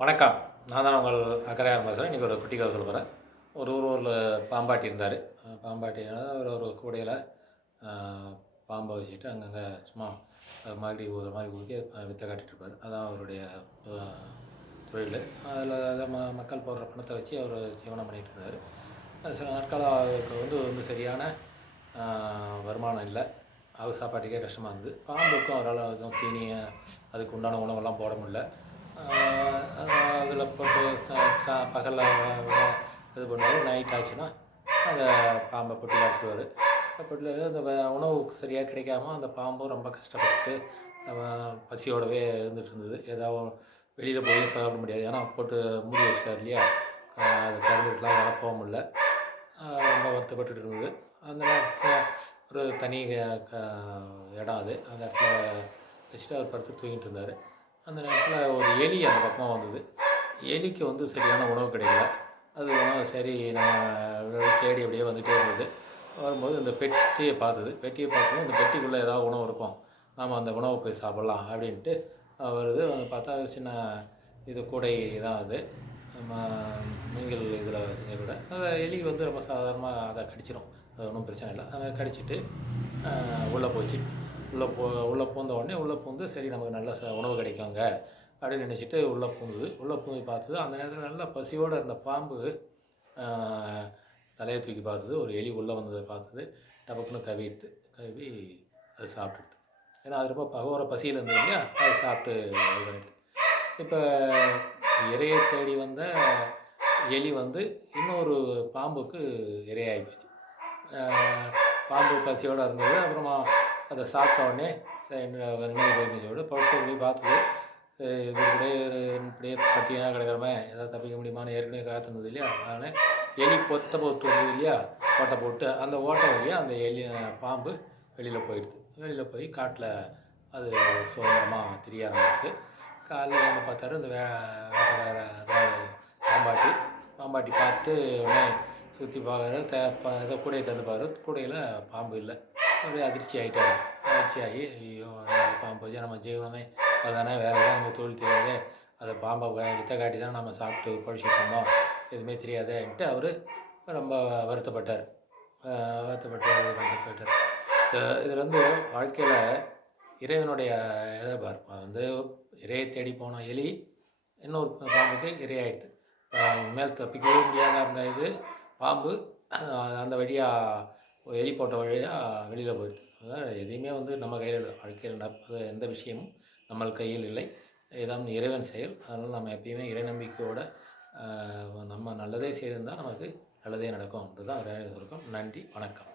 வணக்கம். நான் தான் உங்கள் அக்கறையாக பேசுகிறேன் இன்றைக்கி ஒரு குட்டி கதை சொல்ல போகிறேன் ஒரு ஊரில் பாம்பாட்டி இருந்தார். பாம்பாட்டி ஒரு ஒரு கூடையில் பாம்பை வச்சுக்கிட்டு அங்கங்கே சும்மா மறுபடி ஊதுற மாதிரி ஊதி வித்தை காட்டிட்டு இருப்பார். அதான் அவருடைய தொழில். அதில் அதை ம மக்கள் போடுற பணத்தை வச்சு அவர் ஜீவனம் பண்ணிகிட்டு இருந்தார். அது சில நாட்களாக அவருக்கு வந்து வந்து சரியான வருமானம் இல்லை. அவர் சாப்பாட்டுக்கே கஷ்டமாக இருந்தது. பாம்புக்கும் அவரால் எதுவும் தீனியை அதுக்கு உண்டான உணவெல்லாம் போட முடியல. அதில் போட்டு பகலில் இது பண்ணுவார் நைட் ஆச்சுன்னா அந்த பாம்பை பொட்டி காய்ச்சிடுவார் பொட்டில் அந்த உணவு சரியாக கிடைக்காம அந்த பாம்பும் ரொம்ப கஷ்டப்பட்டு பசியோடவே இருந்துட்டு இருந்தது ஏதாவது வெளியில் போய் சாப்பிட முடியாது ஏன்னா போட்டு மூடி வச்சிட்டார் இல்லையா அதை திறந்துட்டுலாம் வளர்க்கவும் முடியல ரொம்ப வருத்தப்பட்டுட்டு இருந்தது அந்த நேரத்தில் ஒரு தனி இடம் அது அந்த இடத்துல வச்சுட்டு அவர் படுத்து தூங்கிட்டு இருந்தார் அந்த நேரத்தில் ஒரு எலி அந்த பக்கமாக வந்தது. எலிக்கு வந்து சரியான உணவு கிடைக்கல. அது உணவு சரி நம்ம தேடி அப்படியே வந்துகிட்டே இருந்தது. வரும்போது இந்த பெட்டியை பார்த்தது. பெட்டியை பார்த்தது இந்த பெட்டிக்குள்ளே ஏதாவது உணவு இருக்கும். நாம் அந்த உணவை போய் சாப்பிட்லாம் அப்படின்ட்டு வருது பார்த்தா சின்ன இது கூடை தான் அது. நம்ம நீங்கள் இதில் செஞ்ச கூட அந்த எலி வந்து ரொம்ப சாதாரணமாக அதை கடிச்சிடும் அது ஒன்றும் பிரச்சனை இல்லை. அதை கடிச்சிட்டு உள்ளே போச்சு. உள்ளே போ உள்ளே பூந்த உடனே உள்ளே பூந்து சரி நமக்கு நல்ல ச உணவு கிடைக்குங்க. அப்படின்னு நினச்சிட்டு உள்ளே பூந்தது. உள்ளே பூந்து பார்த்தது அந்த நேரத்தில் நல்லா பசியோடு இருந்த பாம்பு தலையை தூக்கி பார்த்தது. ஒரு எலி உள்ளே வந்ததை பார்த்தது. டபக்குன்னு கவித்து கவி அது சாப்பிட்டுடுது. ஏன்னா அது ரொம்ப பகோர பசியில் இருந்தது இல்லையா? அது சாப்பிட்டு இது பண்ணிடுது. இப்போ இரையை தேடி வந்த எலி வந்து இன்னொரு பாம்புக்கு இரையாகி போச்சு. பாம்பு பசியோடு இருந்தது. அப்புறமா அதை சாப்பிட்ட உடனே நினைவு படுத்து இப்படி பார்த்துட்டு அஹ் இது இப்படியே இரு- இப்படியே பட்டியாக கிடக்கிறமே எதாவது தப்பிக்க முடியுமான்னு ஏற்கனவே காத்திருந்தது இல்லையா? அதனால் எலி பொத்த பொத்து வந்தது இல்லையா? ஓட்டை போட்டு அந்த ஓட்டை வழியாக அந்த எலி பாம்பு வெளியில் போயிடுது. வெளியில் போய் காட்டில் அது சுதந்திரமாக தெரிய ஆரம்பிச்சு காலையில் வந்து பார்த்தாரு இந்த வே வேட்டைக்கார அதாவது பாம்பாட்டி. பாம்பாட்டி பார்த்துட்டு உடனே சுற்றி பார்க்குறாரு த ப இதை கூடையை திறந்து பாரு கூடையில் பாம்பு இல்லை. ஒரு அதிர்ச்சி ஆகிட்டாரு அதிர்ச்சி ஆகி ஐயோ பாம்பு நம்ம ஜீவனமே அதுதானே வேறு எதாவது நம்ம தொழில் தெரியாது அதை பாம்பை வித்த காட்டி தான் நம்ம சாப்பிட்டு பழிச்சிட்டு இருந்தோம் எதுவுமே தெரியாதுன்ட்டு அவர் ரொம்ப வருத்தப்பட்டார் வருத்தப்பட்டு போயிட்டார் ஸோ இதில் வந்து வாழ்க்கையில் இறைவனுடைய இதை பார் வந்து இறையை தேடி போன எலி இன்னொரு பாம்புக்கு இரையாயிடுது மேல் தப்பிக்கவே முடியாத அந்த இது பாம்பு அந்த வழியாக எலி போட்ட வழியாக வெளியில் போயிடுது அதான் எதையுமே வந்து நம்ம கையில் இல்லை வாழ்க்கையில் நடப்பது எந்த விஷயமும் நம்ம கையில் இல்லை. இதான் இறைவன் செயல். அதனால் நம்ம எப்பயுமே இறை நம்பிக்கையோட நம்ம நல்லதே செய்திருந்தால் நமக்கு நல்லதே நடக்கும். தான் இறைவன் சொல்லிருக்கோம் நன்றி. வணக்கம்.